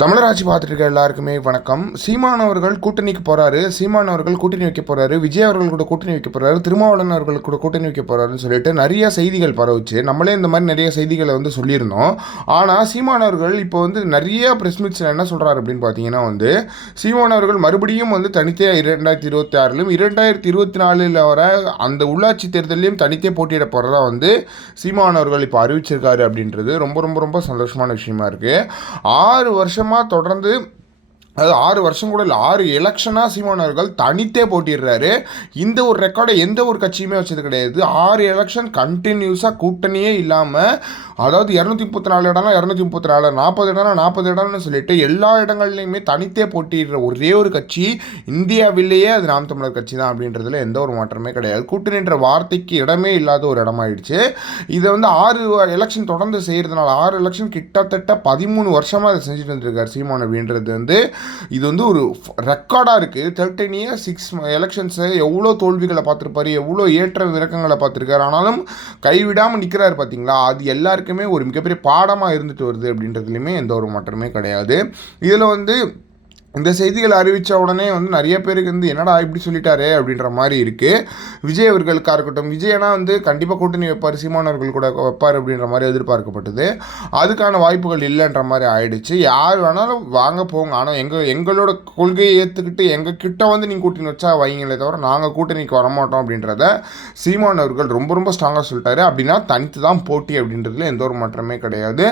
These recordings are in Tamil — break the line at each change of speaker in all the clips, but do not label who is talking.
தமிழராட்சி பார்த்துட்டு இருக்க எல்லாருக்குமே வணக்கம். சீமான் அவர்கள் கூட்டணிக்கு போறாரு. சீமான் அவர்கள் கூட்டணி வைக்க போறாரு. விஜய் அவர்கள் கூட கூட்டணி வைக்க போறாரு. திருமாவளவன் அவர்கள் கூட கூட்டணி வைக்க போறாருன்னு சொல்லிட்டு நிறைய செய்திகள் பரவுச்சு. நம்மளே இந்த மாதிரி நிறைய செய்திகளை வந்து சொல்லியிருந்தோம். ஆனால் சீமான் அவர்கள் இப்போ வந்து நிறைய ப்ரெஸ் மீட்ஸில் என்ன சொல்றாரு அப்படின்னு பார்த்தீங்கன்னா வந்து சீமான் அவர்கள் மறுபடியும் வந்து தனித்தே இரண்டாயிரத்தி இருபத்தி ஆறிலும் இரண்டாயிரத்தி இருபத்தி நாலில் வர அந்த உள்ளாட்சி தேர்தலையும் தனித்தே போட்டியிட போகிறதா வந்து சீமான் அவர்கள் இப்போ அறிவிச்சிருக்காரு அப்படின்றது ரொம்ப ரொம்ப ரொம்ப சந்தோஷமான விஷயமா இருக்குது ஆறு வருஷம் வருஷமாக தொடர்ந்து அது ஆறு வருஷம் கூட இல்லை ஆறு எலெக்ஷனாக சீமான் அவர்கள் தனித்தே போட்டிடுறாரு. இந்த ஒரு ரெக்கார்டை எந்த ஒரு கட்சியுமே வச்சது கிடையாது. ஆறு எலெக்ஷன் கண்டினியூஸாக கூட்டணியே இல்லாமல் அதாவது இரநூத்தி முப்பத்தி நாலு இடம்னா இரநூத்தி முப்பத்தி நாலு நாற்பது இடம்னா நாற்பது இடம்னு சொல்லிட்டு எல்லா இடங்கள்லையுமே தனித்தே போட்டிடுற ஒரே ஒரு கட்சி இந்தியாவிலேயே அது நாம் தமிழர் கட்சி தான் அப்படின்றதுல எந்த ஒரு மாற்றமே கிடையாது. கூட்டணின்ற வார்த்தைக்கு இடமே இல்லாத ஒரு இடமாயிடுச்சு. இதை வந்து ஆறு எலெக்ஷன் தொடர்ந்து செய்கிறதுனால ஆறு எலெக்ஷன் கிட்டத்தட்ட பதிமூணு வருஷமாக அதை செஞ்சுட்டு வந்திருக்கார் சீமான் அப்படின்றது வந்து இது வந்து ஒரு ரெக்கார்டாக இருக்குது தேர்ட்டின் இயர் சிக்ஸ் எலெக்ஷன்ஸை எவ்வளோ தோல்விகளை பார்த்துருப்பாரு எவ்வளோ ஏற்ற இறக்கங்களை பார்த்துருக்காரு. ஆனாலும் கைவிடாமல் நிற்கிறாரு பார்த்தீங்களா அது எல்லாருக்குமே ஒரு மிகப்பெரிய பாடமாக இருந்துட்டு வருது அப்படின்றதுலையுமே எந்த ஒரு மாற்றமே கிடையாது. இதில் வந்து இந்த செய்திகளை அறிவித்த உடனே வந்து நிறைய பேருக்கு வந்து என்னடா இப்படி சொல்லிட்டாரே? அப்படின்ற மாதிரி இருக்குது விஜய் அவர்களுக்காக இருக்கட்டும் விஜயனா வந்து கண்டிப்பாக கூட்டணி வைப்பார் சீமானவர்கள் கூட வைப்பார் அப்படின்ற மாதிரி எதிர்பார்க்கப்பட்டது. அதுக்கான வாய்ப்புகள் இல்லைன்ற மாதிரி ஆயிடுச்சு. யார் வேணாலும் வாங்க போங்க. ஆனால் எங்கள் எங்களோட கொள்கையை ஏற்றுக்கிட்டு எங்கள் கிட்ட வந்து நீங்கள் கூட்டணி வச்சா வைங்களே தவிர நாங்கள் கூட்டணிக்கு வரமாட்டோம் அப்படின்றத சீமான் அவர்கள் ரொம்ப ரொம்ப ஸ்ட்ராங்காக சொல்லிட்டாரு. அப்படின்னா தனித்து தான் போட்டி அப்படின்றதுல எந்த ஒரு மாற்றமே கிடையாது.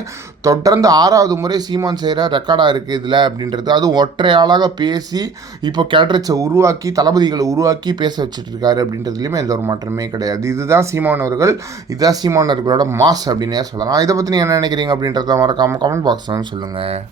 தொடர்ந்து ஆறாவது முறை சீமான் செய்கிற ரெக்கார்டாக இருக்குது இதில் அப்படின்றது. அதுவும் ஒற்றை ஆளாக பேசி இப்போ கேட்ரட்ஸை உருவாக்கி தளபதிகளை உருவாக்கி பேச வச்சுட்டு இருக்காரு அப்படின்றதுலையுமே எந்த ஒரு மாற்றமே கிடையாது. இதுதான் சீமான் அவர்கள் இதுதான் சீமான் அவர்களோட மாஸ் அப்படின்னே சொல்லலாம். இதை பற்றி நீங்கள் என்ன நினைக்கிறீங்க அப்படின்றத மறக்காமல் கமெண்ட் பாக்ஸ் சொல்லுங்கள்